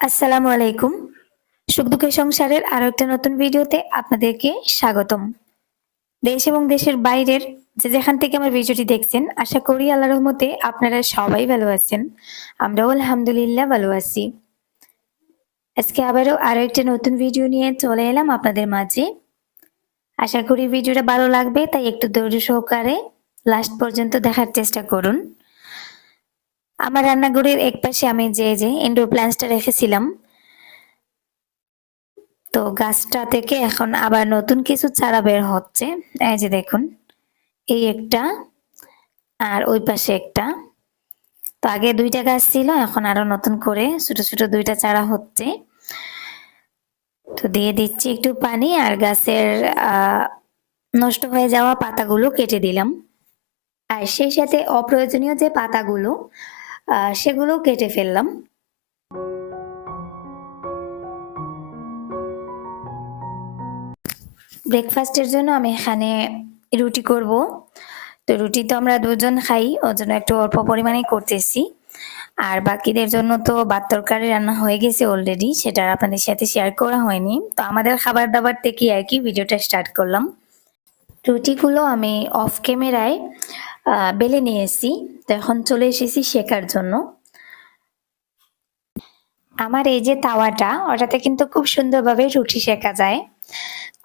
আসসালামু আলাইকুম। সুখ দুঃখের সংসারের আরও একটা নতুন ভিডিওতে আপনাদেরকে স্বাগতম। দেশ এবং দেশের বাইরের যে যেখান থেকে আমার ভিডিওটি দেখছেন, আশা করি আল্লাহ রহমতে আপনারা সবাই ভালো আছেন। আমরাও আলহামদুলিল্লাহ ভালো আছি। আজকে আবারও আরও একটা নতুন ভিডিও নিয়ে চলে এলাম আপনাদের মাঝে। আশা করি ভিডিওটা ভালো লাগবে, তাই একটু ধৈর্য সহকারে লাস্ট পর্যন্ত দেখার চেষ্টা করুন। আমার রান্নাঘরের এক পাশে আমি যে যে ইনডোর প্ল্যান্টসটা রেখেছিলাম, তো গাছটা থেকে এখন আবার নতুন কিছু চারা বের হচ্ছে। এই যে দেখুন, এই একটা আর ওই পাশে একটা। তো আগে দুইটা গাছ ছিল, এখন আরও নতুন করে ছোট ছোট দুইটা চারা হচ্ছে। তো দিয়ে দিচ্ছি একটু পানি আর গাছের নষ্ট হয়ে যাওয়া পাতাগুলো কেটে দিলাম। আর সেই সাথে অপ্রয়োজনীয় যে পাতাগুলো সেগুলো কেটে ফেললাম। ব্রেকফাস্টের জন্য আমি এখানে রুটি করব। তো রুটি তো আমরা দুজন খাই, ওর জন্য একটু অল্প পরিমাণে করতেছি। আর বাকিদের জন্য তো ভাত তরকারি রান্না হয়ে গেছে অলরেডি সেটা আপনাদের সাথে শেয়ার করা হয়নি। তো আমাদের খাবার দাবার থেকে আর কি ভিডিওটা স্টার্ট করলাম। রুটিগুলো আমি অফ ক্যামেরায় বেলে নিয়ে এসেছি তো এখন চলে এসেছি শেখার জন্য। আমার এই যে তাওয়াটা, ওটাতে কিন্তু খুব সুন্দরভাবে রুটি শেখা যায়।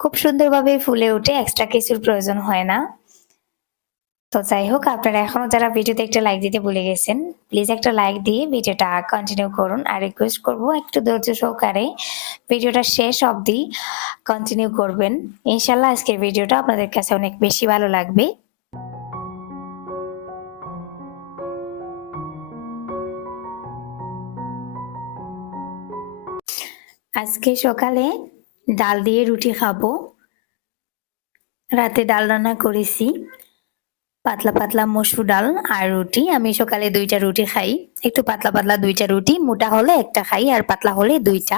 খুব সুন্দরভাবে ফুলে উঠে এক্সট্রা কিছুর প্রয়োজন হয় না। তো যাই হোক, আপনারা এখনও যারা ভিডিওতে একটা লাইক দিতে ভুলে গেছেন প্লিজ একটা লাইক দিয়ে ভিডিওটা কন্টিনিউ করুন। আর রিকোয়েস্ট করব একটু ধৈর্য সহকারে ভিডিওটা শেষ অবধি কন্টিনিউ করবেন। ইনশাল্লাহ আজকের ভিডিওটা আপনাদের কাছে অনেক বেশি ভালো লাগবে। আজকে সকালে ডাল দিয়ে রুটি খাব। রাতে ডাল রান্না করেছি। পাতলা পাতলা মসুর ডাল আর রুটি। আমি সকালে দুইটা রুটি খাই। একটু পাতলা পাতলা দুইটা রুটি মোটা হলে একটা খাই আর পাতলা হলে দুইটা।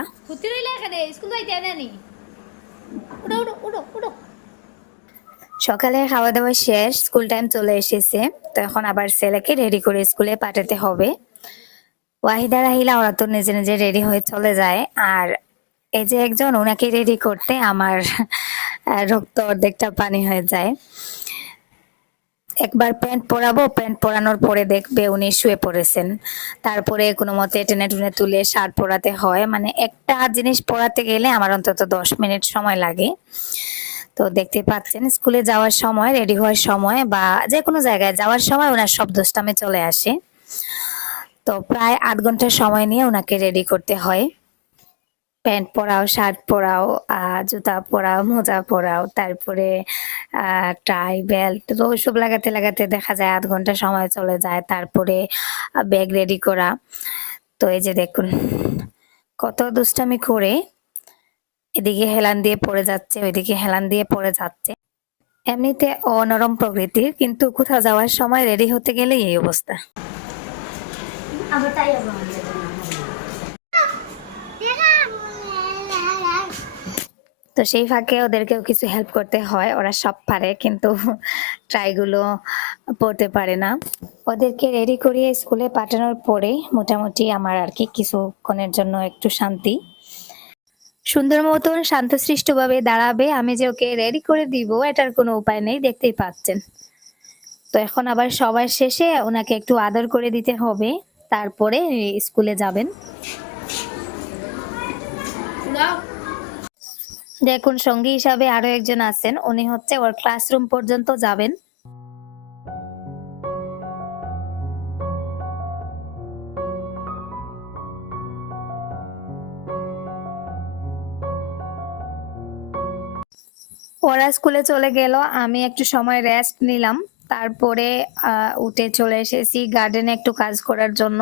সকালে খাওয়া দাওয়া শেষ স্কুল টাইম চলে এসেছে। তো এখন আবার ছেলেকে রেডি করে স্কুলে পাঠাতে হবে। ওয়াহিদা রাহিলা ওরা তো নিজে নিজে রেডি হয়ে চলে যায়। আর এই যে একজন ওনাকে রেডি করতে আমার রক্ত অর্ধেকটা পানি হয়ে যায়। একবার প্যান্ট পরাবো প্যান্ট পরানোর পরে দেখবে উনি শুয়ে পড়েছেন। তারপরে কোনো মতে টেনে টুনে তুলে শার্ট পরাতে হয়। মানে একটা জিনিস পরাতে গেলে আমার অন্তত দশ মিনিট সময় লাগে। তো দেখতে পাচ্ছেন, স্কুলে যাওয়ার সময় রেডি হওয়ার সময় বা যে কোনো জায়গায় যাওয়ার সময় ওনার সব দোষটামে চলে আসে। তো প্রায় আধ ঘণ্টা সময় নিয়ে ওনাকে রেডি করতে হয়। প্যান্ট পরাও, শার্ট পরাও জুতা পরাও, মোজা পরাও, তারপরে টাই বেল্ট তো ওইসব লাগাতে লাগাতে দেখা যায় আধ ঘণ্টা সময় চলে যায়। তারপরে ব্যাগ রেডি করা। তো এই যে দেখুন, কত দুষ্টামি করে এদিকে হেলান দিয়ে পড়ে যাচ্ছে, ওইদিকে হেলান দিয়ে পড়ে যাচ্ছে। এমনিতে অনরম প্রকৃতির, কিন্তু কোথাও যাওয়ার সময় রেডি হতে গেলে এই অবস্থা। আবার তাই আবার তো সেই ফাঁকে ওদেরকেও কিছু হেল্প করতে হয়। ওরা সব পারে, কিন্তু ট্রাইগুলো পড়তে পারে না। ওদেরকে রেডি করিয়ে স্কুলে পাঠানোর পরে মোটামুটি আমার আর কি কিছুক্ষণের জন্য একটু শান্তি। সুন্দর মতন শান্তশিষ্টভাবে দাঁড়াবে, আমি যে ওকে রেডি করে দিব, এটার কোনো উপায় নেই, দেখতেই পাচ্ছেন। তো এখন আবার সবার শেষে ওনাকে একটু আদর করে দিতে হবে, তারপরে স্কুলে যাবেন। দেখুন, সঙ্গী হিসাবে আরও একজন আছেন। উনি হচ্ছে ওর ক্লাসরুম পর্যন্ত যাবেন। ওরা স্কুলে চলে গেল, আমি একটু সময় রেস্ট নিলাম। তারপরে উঠে চলে এসেছি গার্ডেনে একটু কাজ করার জন্য।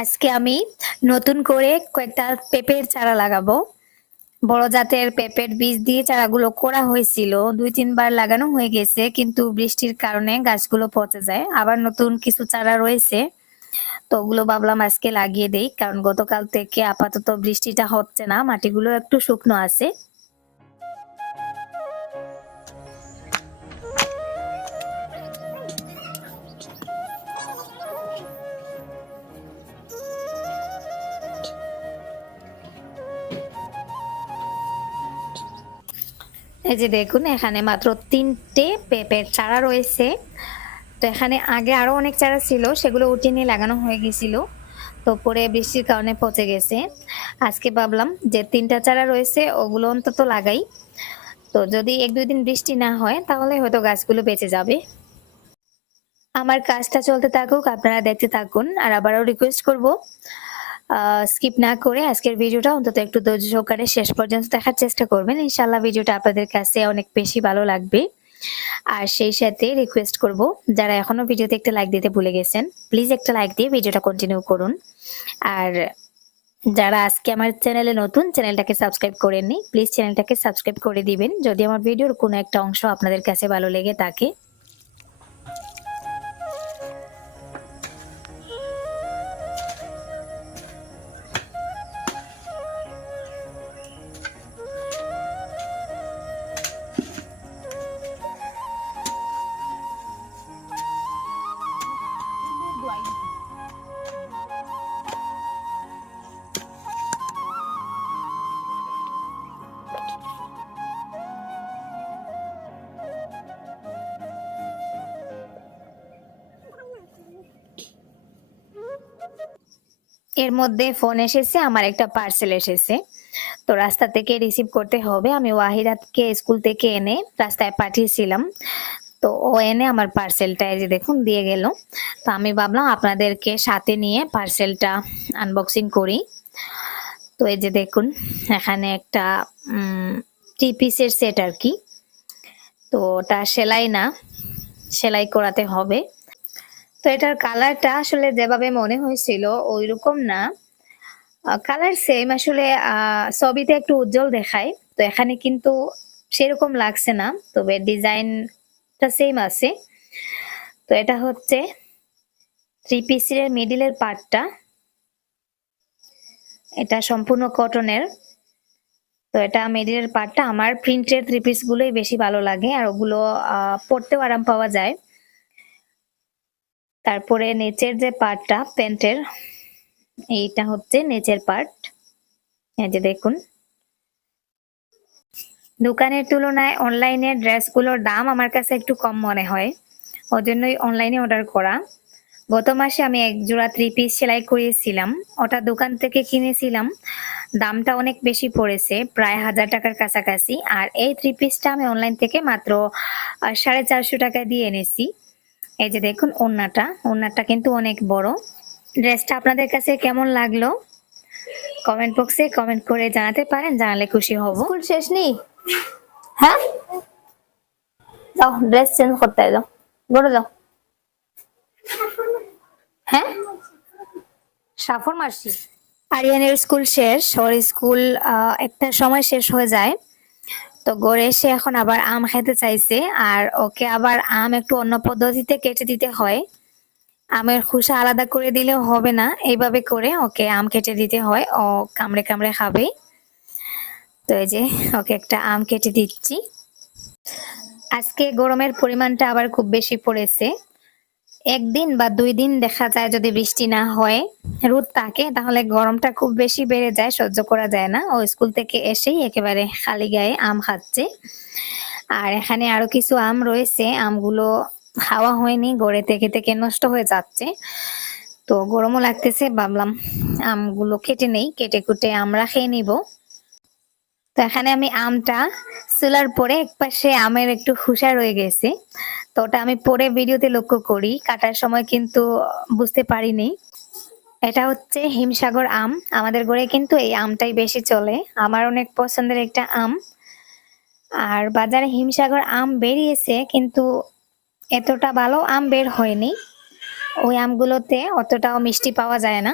আজকে আমি নতুন করে কয়েকটা পেঁপের চারা লাগাবো। বড় জাতের পেঁপের বীজ দিয়ে চারাগুলো করা হয়েছিল। দুই, তিনবার লাগানো হয়ে গেছে, কিন্তু বৃষ্টির কারণে গাছগুলো পচে যায়। আবার নতুন কিছু চারা রয়েছে, তো ওগুলো ভাবলাম আজকে লাগিয়ে দেই, কারণ গতকাল থেকে আপাতত বৃষ্টিটা হচ্ছে না, মাটিগুলো একটু শুকনো আছে। এই যে দেখুন, এখানে মাত্র তিনটে পেঁপের চারা রয়েছে। তো এখানে আগে আরও অনেক চারা ছিল, সেগুলো উঠিয়ে নিয়ে লাগানো হয়ে গেছিল। তো পরে বৃষ্টির কারণে পচে গেছে। আজকে ভাবলাম যে তিনটা চারা রয়েছে, ওগুলো অন্তত লাগাই। তো যদি এক দুই দিন বৃষ্টি না হয়, তাহলে হয়তো গাছগুলো বেঁচে যাবে। আমার কাজটা চলতে থাকুক, আপনারা দেখতে থাকুন, আর আবারও রিকোয়েস্ট করব স্কিপ না করে আজকের ভিডিওটা অন্তত একটু ধৈর্য সহকারে শেষ পর্যন্ত দেখার চেষ্টা করবেন। ইনশাল্লাহ ভিডিওটা আপনাদের কাছে অনেক বেশি ভালো লাগবে। আর সেই সাথে রিকোয়েস্ট করব, যারা এখনও ভিডিওতে একটা লাইক দিতে ভুলে গেছেন প্লিজ একটা লাইক দিয়ে ভিডিওটা কন্টিনিউ করুন। আর যারা আজকে আমার চ্যানেলে নতুন, চ্যানেলটাকে সাবস্ক্রাইব করেননি প্লিজ চ্যানেলটাকে সাবস্ক্রাইব করে দিবেন। যদি আমার ভিডিওর কোনো একটা অংশ আপনাদের কাছে ভালো লেগে থাকে এর মধ্যে ফোন এসেছে, আমার একটা পার্সেল এসেছে। তো রাস্তা থেকে রিসিভ করতে হবে। আমি ওয়াহিদাতকে স্কুল থেকে এনে রাস্তায় পাঠিয়েছিলাম। তো ও এনে আমার পার্সেলটা এই যে দেখুন দিয়ে গেল। তো আমি ভাবলাম আপনাদেরকে সাথে নিয়ে পার্সেলটা আনবক্সিং করি। তো এই যে দেখুন, এখানে একটা থ্রি পিসের সেট আর কি। তো ওটা সেলাই না, সেলাই করাতে হবে। তো এটার কালারটা আসলে যেভাবে মনে হয়েছিল ওই রকম না কালার সেম আসলে ছবিতে একটু উজ্জ্বল দেখায়। তো এখানে কিন্তু সেরকম লাগছে না, তবে ডিজাইনটা সেম আছে। তো এটা হচ্ছে থ্রি পিসের মিডিলের পার্টটা এটা সম্পূর্ণ কটনের তো এটা মিডিলের পার্টটা আমার প্রিন্টের থ্রি পিস গুলোই বেশি ভালো লাগে, আর ওগুলো পরতেও আরাম পাওয়া যায়। তারপরে নিচের যে পার্টটা, প্যান্টের, এইটা হচ্ছে নিচের পার্ট। এই যে দেখুন। দোকানের তুলনায় অনলাইনে ড্রেসগুলোর দাম আমার কাছে একটু কম মনে হয়। ওই জন্যই অনলাইনে অর্ডার করা। গত মাসে আমি এক জোড়া থ্রি পিস সেলাই করিয়েছিলাম ওটা দোকান থেকে কিনেছিলাম। দামটা অনেক বেশি পড়েছে, প্রায় হাজার টাকার কাছাকাছি। আর এই থ্রি পিসটা আমি অনলাইন থেকে মাত্র সাড়ে চারশো টাকা দিয়ে এনেছি। এই যে দেখুন ওড়নাটা ওড়নাটা কিন্তু অনেক বড়। ড্রেসটা আপনাদের কাছে কেমন লাগল? কমেন্ট বক্সে কমেন্ট করে জানাতে পারেন জানালে খুশি হব। স্কুল শেষ নেই? হ্যাঁ? যাও ড্রেস চেঞ্জ করতে যাও। গড়ে যাও। হ্যাঁ? সাফর মার্সি আরিয়ানের স্কুল শেষ ওর স্কুল আহ, একটা সময় শেষ হয়ে যায়। তো গড়ে সে এখন আবার আম খেতে চাইছে। আর ওকে আবার আম একটু অন্য পদ্ধতিতে কেটে দিতে হয়। আমের খোসা আলাদা করে দিলেও হবে না, এইভাবে করে ওকে আম কেটে দিতে হয়। ও কামড়ে কামড়ে খাবে। তো এই যে ওকে একটা আম কেটে দিচ্ছি। আজকে গরমের পরিমাণটা আবার খুব বেশি পড়েছে। একদিন বা দুই দিন দেখা যায় যদি বৃষ্টি না হয়, রোদ থাকে, তাহলে গরমটা খুব বেশি বেড়ে যায়, সহ্য করা যায় না। ও স্কুল থেকে এসেই একেবারে খালি গায়ে আম খাচ্ছে। আর এখানে আরও কিছু আম রয়েছে, আমগুলো খাওয়া হয়নি, গড়ে থেকে থেকে নষ্ট হয়ে যাচ্ছে। তো গরমও লাগতেছে, ভাবলাম আমগুলো কেটে নেই, কেটে কুটে আমরা খেয়ে নিব। তো এখানে আমি আমটা চুলার পরে একপাশে আমের একটু খুসা রয়ে গেছে। তো ওটা আমি পরে ভিডিওতে লক্ষ্য করি, কাটার সময় কিন্তু বুঝতে পারিনি। এটা হচ্ছে হিমসাগর আম। আমাদের ঘরে কিন্তু এই আমটাই বেশি চলে। আমার অনেক পছন্দের একটা আম। আর বাজারে হিমসাগর আম বেরিয়েছে, কিন্তু এতটা ভালো আম বের হয়নি। ওই আমগুলোতে অতটাও মিষ্টি পাওয়া যায় না।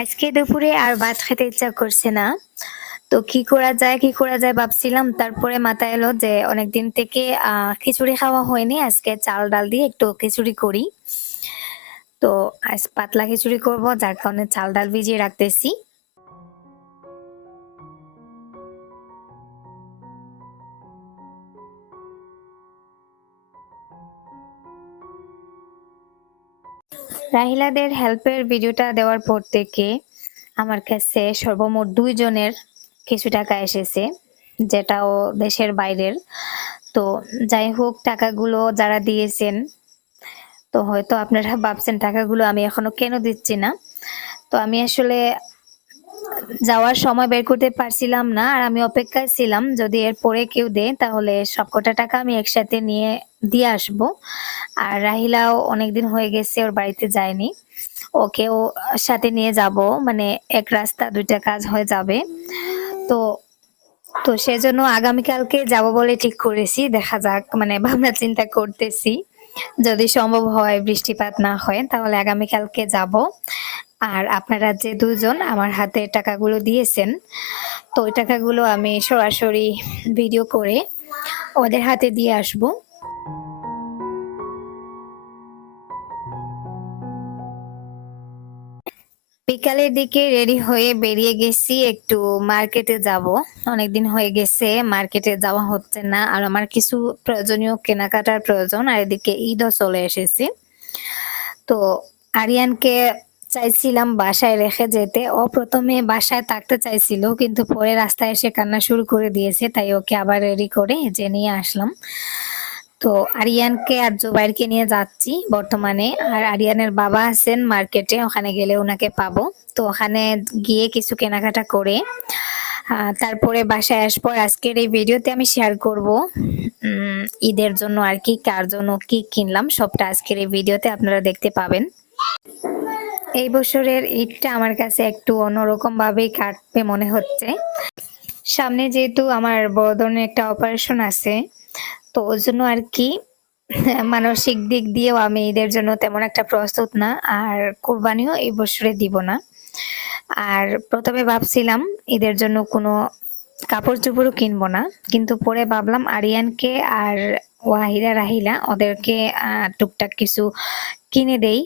আজকে দুপুরে আর ভাত খেতে ইচ্ছা করছে না। তো কি করা যায়, কি করা যায় ভাবছিলাম। তারপরে মাথায় এলো যে অনেকদিন থেকে খিচুড়ি খাওয়া হয়নি। আজকে চাল, ডাল দিয়ে একটু খিচুড়ি করি। তো আজ পাতলা খিচুড়ি করব, যার কারণে চাল, ডাল ভিজিয়ে রাখতেছি। রাহিলাদের হেল্পের ভিডিওটা দেওয়ার পর থেকে আমার কাছে সর্বমোট দুইজনের কিছু টাকা এসেছে, যেটাও দেশের বাইরের। তো যাই হোক, টাকাগুলো যারা দিয়েছেন, তো হয়তো আপনারা ভাবছেন, টাকাগুলো আমি এখনও কেন দিচ্ছি না? তো আমি আসলে যাওয়ার সময় বের করতে পারছিলাম না আর আমি অপেক্ষায় ছিলাম, যদি এর পরে কেউ দেয় তাহলে সবকটা টাকা আমি একসাথে নিয়ে দিয়ে আসব। আর রাহিলাও অনেকদিন হয়ে গেছে, ওর বাড়িতে যায়নি। ওকেও সাথে নিয়ে যাব মানে এক রাস্তা দুইটা কাজ হয়ে যাবে। তো তো সেজন্য আগামীকালকে যাব বলে ঠিক করেছি, দেখা যাক মানে ভাবনা চিন্তা করতেছি। যদি সম্ভব হয় বৃষ্টিপাত না হয়, তাহলে আগামীকালকে যাব। আর আপনারা যে দুজন আমার হাতে টাকাগুলো দিয়েছেন, তো ওই টাকাগুলো আমি সরাসরি ভিডিও করে ওদের হাতে দিয়ে আসব। বিকালের দিকে রেডি হয়ে বেরিয়ে গেছি, একটু মার্কেটে যাব। অনেকদিন হয়ে গেছে, মার্কেটে যাওয়া হচ্ছে না, আর আমার কিছু প্রয়োজনীয় কেনাকাটার প্রয়োজন, আর এদিকে ঈদও চলে এসেছি। তো আরিয়ানকে চাইছিলাম বাসায় রেখে যেতে। ও প্রথমে বাসায় থাকতে চাইছিল, কিন্তু পরে রাস্তায় এসে কান্না শুরু করে দিয়েছে, তাই ওকে আবার রেডি করে যে নিয়ে আসলাম। তো আরিয়ানকে আর জুবাইরকে নিয়ে যাচ্ছি বর্তমানে। আর আরিয়ানের বাবা আছেন মার্কেটে, ওখানে গেলে ওনাকে পাবো। তো ওখানে গিয়ে কিছু কেনাকাটা করে তারপরে বাসায় আসব। আজকের এই ভিডিওতে আমি শেয়ার করব ঈদের জন্য আর কি, কার জন্য কি কিনলাম, সবটা আজকের এই ভিডিওতে আপনারা দেখতে পাবেন। এই বছরের ঈদটা আমার কাছে একটু অন্যরকম ভাবেই কাটবে মনে হচ্ছে। সামনে যেহেতু আমার বড় ধরনের একটা অপারেশন আছে, তো ওই জন্য আর কি, মানসিক দিক দিয়েও আমি ঈদের জন্য তেমন একটা প্রস্তুত না, আর কোরবানিও এই বছরে দিব না। আর প্রথমে ভাবছিলাম ঈদের জন্য কোনো কাপড় চোপড়ও কিনবো না, কিন্তু পরে ভাবলাম আরিয়ানকে আর ওয়াহিরা রাহিলা, ওদেরকে টুকটাক কিছু কিনে দেই।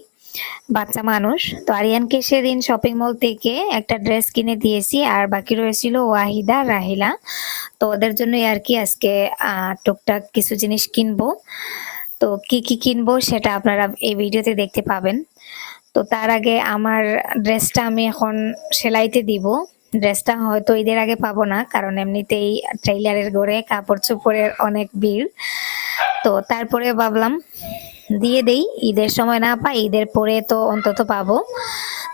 বাচ্চা মানুষ। তো আরিয়ানকে সেদিন শপিং মল থেকে একটা ড্রেস কিনে দিয়েছি, আর বাকি রয়েছিল ওয়াহিদা রাহিলা। তো ওদের জন্যই আর কি আজকে টুকটাক কিছু জিনিস কিনবো। তো কি কি কিনবো সেটা আপনারা এই ভিডিওতে দেখতে পাবেন। তো তার আগে আমার ড্রেসটা আমি এখন সেলাইতে দিব। ড্রেসটা হয়তো ঈদের আগে পাবো না, কারণ এমনিতেই ট্রেইলারের গড়ে কাপড় চোপড়ের অনেক ভিড়। তো তারপরে ভাবলাম দিয়ে দেই, ঈদের সময় না পাই, ঈদের পরে তো অন্তত পাবো।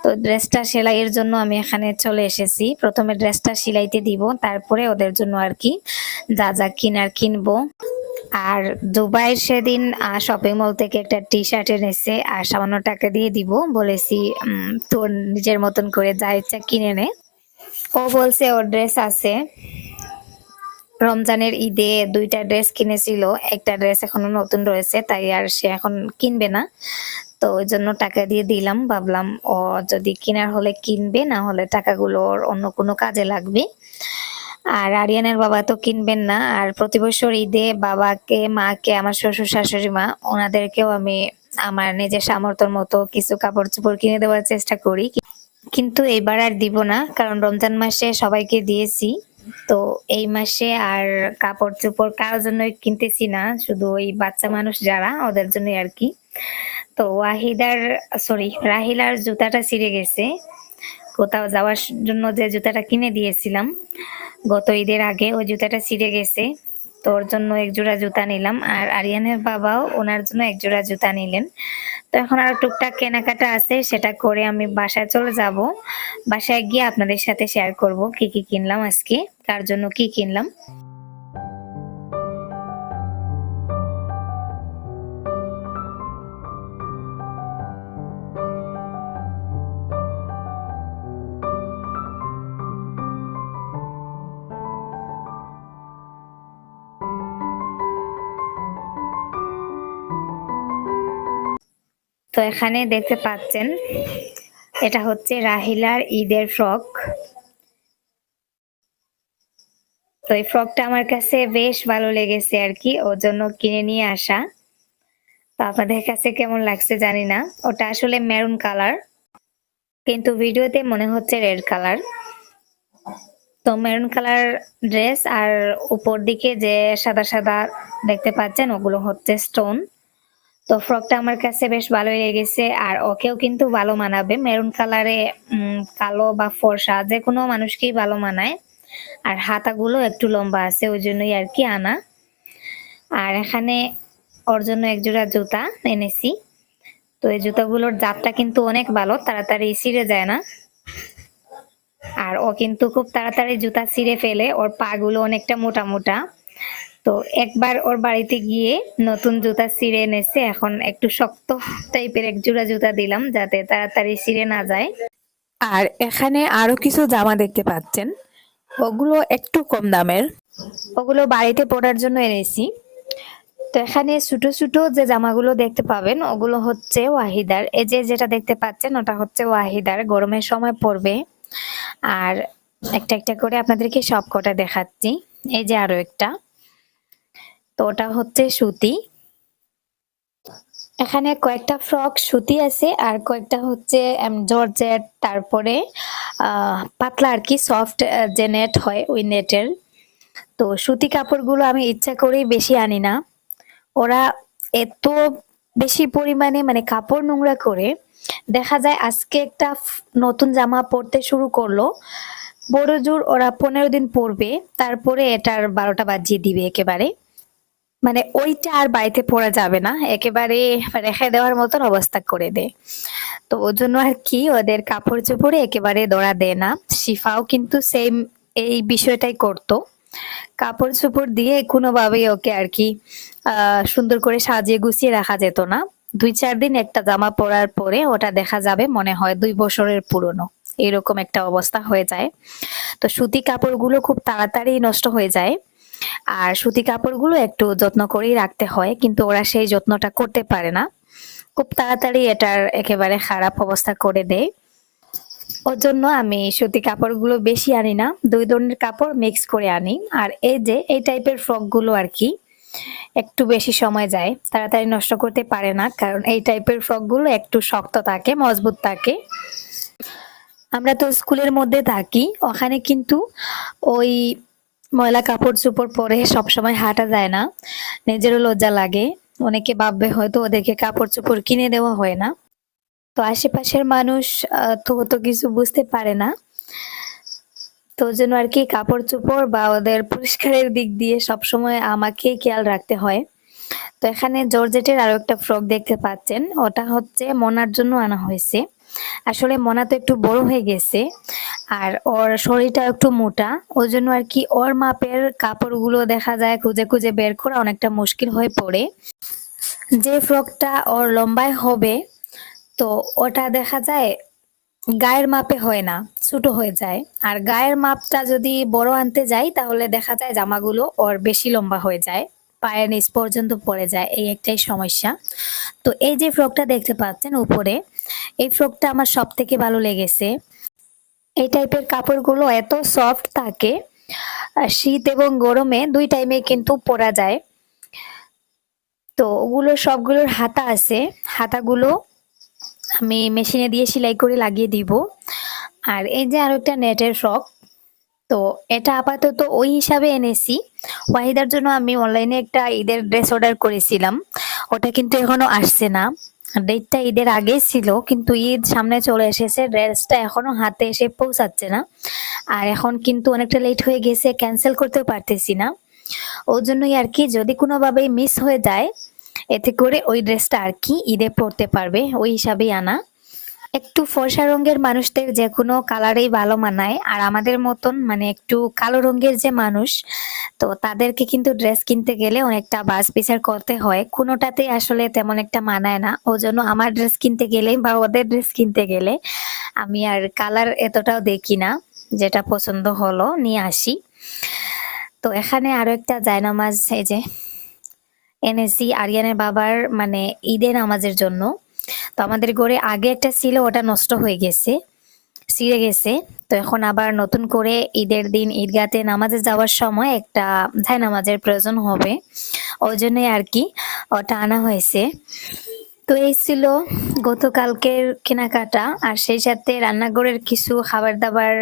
তো ড্রেসটা সেলাইয়ের জন্য আমি এখানে চলে এসেছি। প্রথমে ড্রেসটা সেলাইতে দিব, তারপরে ওদের জন্য আর কি যা যা কিনার কিনবো। আর দুবাইয়ের সেদিন শপিং মল থেকে একটা টি শার্ট এনেছে, আর সামান্য টাকা দিয়ে দিব। বলেছি তোর নিজের মতন করে যা ইচ্ছা কিনে নে। ও বলছে, ওর ড্রেস আছে। রমজানের ঈদে দুইটা ড্রেস কিনেছিল। একটা ড্রেস এখনও নতুন রয়েছে, তাই আর সে এখন কিনবে না। তো ওই জন্য টাকা দিয়ে দিলাম, ভাবলাম ও যদি কেনার হলে কিনবে, না হলে টাকাগুলো ওর অন্য কোনো কাজে লাগবে। আর আরিয়ানের বাবা তো কিনবেন না, আর প্রতি বছর ঈদে বাবাকে, মাকে, আমার শ্বশুর শাশুড়ি মা, ওনাদেরকেও আমি আমার নিজের সামর্থ্যের মতো কিছু কাপড় চোপড় কিনে দেওয়ার চেষ্টা করি। কিন্তু এবার আর দিব না, কারণ রমজান মাসে সবাইকে দিয়েছি। তো এই মাসে আর কাপড় চোপড় কারোর জন্য কিনতেছি না, শুধু ওই বাচ্চা মানুষ যারা, ওদের জন্য আর কি। তো ওয়াহিদার সরি রাহিলার জুতাটা ছিঁড়ে গেছে। কোথাও যাওয়ার জন্য যে জুতাটা কিনে দিয়েছিলাম, গত ঈদের আগে ওই জুতাটা ছিঁড়ে গেছে। তো ওর জন্য এক জোড়া জুতা নিলাম, আর আরিয়ানের বাবাও ওনার জন্য এক জোড়া জুতা নিলেন। তো এখন আরও টুকটাক কেনাকাটা আছে, সেটা করে আমি বাসায় চলে যাব। বাসায় গিয়ে আপনাদের সাথে শেয়ার করব কি কি কিনলাম আজকে কার জন্য কি কিনলাম। তো এখানে দেখতে পাচ্ছেন, এটা হচ্ছে রাহিলার ঈদের ফ্রক। তো এই ফ্রকটা আমার কাছে বেশ ভালো লেগেছে আর কি, ওর জন্য কিনে নিয়ে আসা। তো আপনাদের কাছে কেমন লাগছে জানি না, ওটা আসলে মেরুন কালার কিন্তু ভিডিওতে মনে হচ্ছে রেড কালার তো মেরুন কালার ড্রেস আর উপর দিকে যে সাদা সাদা দেখতে পাচ্ছেন, ওগুলো হচ্ছে স্টোন তো ফ্রকটা আমার কাছে বেশ ভালোই লেগেছে আর ওকেও কিন্তু ভালো মানাবে। মেরুন কালারে কালো বা ফর্সা যে কোনো মানুষকেই ভালো মানায়। আর হাতাগুলো একটু লম্বা আছে, ওই জন্যই আর কি আনা। আর এখানে ওর জন্য এক জোড়া জুতা এনেছি। তো এই জুতাগুলোর জাতটা কিন্তু অনেক ভালো, তাড়াতাড়ি ছিঁড়ে যায় না। আর ও কিন্তু খুব তাড়াতাড়ি জুতা ছিঁড়ে ফেলে, ওর পা গুলো অনেকটা মোটা মোটা। তো একবার ওর বাড়িতে গিয়ে নতুন জুতা ছিঁড়ে এনেছে। এখন একটু শক্ত টাইপের এক জোড়া জুতা দিলাম যাতে তাড়াতাড়ি ছিঁড়ে না যায়। আর এখানে আরও কিছু জামা দেখতে পাচ্ছেন। ওগুলো একটু কম দামের। ওগুলো বাড়িতে পরার জন্য এনেছি। তো এখানে ছোট ছোট যে জামাগুলো দেখতে পাবেন ওগুলো হচ্ছে ওয়াহিদার। এই যে যেটা দেখতে পাচ্ছেন ওটা হচ্ছে ওয়াহিদার। গরমের সময় পরবে। আর একটা একটা করে আপনাদেরকে সব কটা দেখাচ্ছি। এই যে আরও একটা। তো ওটা হচ্ছে সুতি। এখানে কয়েকটা ফ্রক সুতি আছে আর কয়েকটা হচ্ছে জর্জেট, তারপরে পাতলা আর কি সফট যে নেট হয় ওই নেটের তো সুতি কাপড়গুলো আমি ইচ্ছা করেই বেশি আনি না। ওরা এত বেশি পরিমাণে মানে কাপড় নোংরা করে, দেখা যায় আজকে একটা নতুন জামা পরতে শুরু করল। বড় জোর ওরা পনেরো দিন পরবে, তারপরে এটার বারোটা বাজিয়ে দিবে একেবারে। মানে ওইটা আর বাড়িতে পরা যাবে না। একেবারে রেখে দেওয়ার মতন অবস্থা করে দেয় তো ওর জন্য আর কি, ওদের কাপড় চোপড়ে একেবারে দড়া দেয় না। শিফাও কিন্তু সেম এই বিষয়টাই করতো। কাপড় চোপড় দিয়ে কোনোভাবেই ওকে আর কি সুন্দর করে সাজিয়ে গুছিয়ে রাখা যেত না। দুই চার দিন একটা জামা পরার পরে ওটা দেখা যাবে, মনে হয় দুই বছরের পুরনো। এরকম একটা অবস্থা হয়ে যায়। তো সুতি কাপড়গুলো খুব তাড়াতাড়ি নষ্ট হয়ে যায়। আর সুতি কাপড়গুলো একটু যত্ন করেই রাখতে হয়, কিন্তু ওরা সেই যত্নটা করতে পারে না। খুব তাড়াতাড়ি এটার একেবারে খারাপ অবস্থা করে দেয়। ওর জন্য আমি সুতি কাপড়গুলো বেশি আনি না, দুই ধরনের কাপড় মিক্স করে আনি। আর এই যে, এই টাইপের ফ্রকগুলো আর কি, একটু বেশি সময় যায়, তাড়াতাড়ি নষ্ট করতে পারে না, কারণ এই টাইপের ফ্রকগুলো একটু শক্ত থাকে, মজবুত থাকে। আমরা তো স্কুলের মধ্যে থাকি, ওখানে কিন্তু ওই ময়লা কাপড় চোপড় পরে সবসময় হাঁটা যায় না। নিজেরও লজ্জা লাগে। অনেকে ভাববে হয়তো ওদেরকে কাপড় চোপড় কিনে দেওয়া হয় না। তো আশেপাশের মানুষ তো কিছু বুঝতে পারে না। তো জন্য আর কি কাপড় চোপড় বা ওদের পরিষ্কারের দিক দিয়ে সবসময় আমাকে খেয়াল রাখতে হয়। তো এখানে জর্জেটের আরও একটা ফ্রক দেখতে পাচ্ছেন। ওটা হচ্ছে মনার জন্য আনা হয়েছে। আসলে মনা তো একটু বড় হয়ে গেছে, আর ওর শরীরটা একটু মোটা ওই জন্য আর কি ওর মাপের কাপড়গুলো দেখা যায় খুঁজে খুঁজে বের করা অনেকটা মুশকিল হয়ে পড়ে। যে ফ্রকটা ওর লম্বায় হবে, তো ওটা দেখা যায় গায়ের মাপে হয় না, ছোট হয়ে যায়। আর গায়ের মাপটা যদি বড় আনতে যাই, তাহলে দেখা যায় জামাগুলো ওর বেশি লম্বা হয়ে যায়, পায়ের নিচ পর্যন্ত পড়ে যায়, এই একটাই সমস্যা। তো এই যে ফ্রকটা দেখতে পাচ্ছেন উপরে, এই ফ্রকটা আমার সব থেকে ভালো লেগেছে। এই টাইপের কাপড়গুলো এত সফট থাকে শীত এবং গরমে দুই টাইমে কিন্তু পরা যায়। তো ওগুলো সবগুলোর হাতা আছে, হাতাগুলো আমি মেশিনে দিয়ে সেলাই করে লাগিয়ে দিব। আর এই যে আরও একটা নেটের ফ্রক, তো এটা আপাতত ওই হিসাবে এনেছি। ওয়াহিদার জন্য আমি অনলাইনে একটা ঈদের ড্রেস অর্ডার করেছিলাম। ওটা কিন্তু এখনও আসছে না। ডেটটা ঈদের আগে ছিল, কিন্তু ঈদ সামনে চলে এসেছে ড্রেসটা এখনও হাতে এসে পৌঁছাচ্ছে না। আর এখন কিন্তু অনেকটা লেট হয়ে গেছে ক্যান্সেল করতেও পারতেছি না। ওর জন্যই আর কি, যদি কোনোভাবেই মিস হয়ে যায়, এতে করে ওই ড্রেসটা আর কি ঈদে পরতে পারবে, ওই হিসাবেই আনা। একটু ফর্সা রঙের মানুষদের যে কোনো কালারেই ভালো মানায়। আর আমাদের মতন মানে একটু কালো রঙের যে মানুষ, তো তাদেরকে কিন্তু ড্রেস কিনতে গেলে অনেকটা বাস বিচার করতে হয়। কোনোটাতেই আসলে তেমন একটা মানায় না। ও জন্য আমার ড্রেস কিনতে গেলে বা ওদের ড্রেস কিনতে গেলে আমি আর কালার এতটাও দেখি না, যেটা পছন্দ হলো, নিয়ে আসি। তো এখানে আরও একটা জায়নামাজ, এই যে, এনেছি আরিয়ানের বাবার মানে ঈদের নামাজের জন্য। তো আমাদের ঘরে আগে একটা ছিল, ওটা নষ্ট হয়ে গেছে, ছিঁড়ে গেছে। তো এখন আবার নতুন করে ঈদের দিন ঈদগাতে নামাজে যাওয়ার সময় একটা ধাই নামাজের প্রয়োজন হবে ওই জন্যই আর কি, ওটা আনা হয়েছে। তো এই ছিল গতকালকের কেনাকাটা, আর সেই সাথে রান্নাঘরের কিছু খাবার দাবার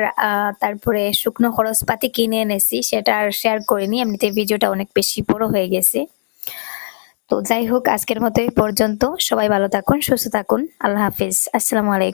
তারপরে শুকনো খরচপাতি কিনে এনেছি, সেটা আর শেয়ার করিনি, এমনিতে ভিডিওটা অনেক বেশি বড় হয়ে গেছে। তো যাই হোক, আজকের মতো এই পর্যন্ত। সবাই ভালো থাকুন, সুস্থ থাকুন। আল্লাহ হাফিজ। আসসালামু আলাইকুম।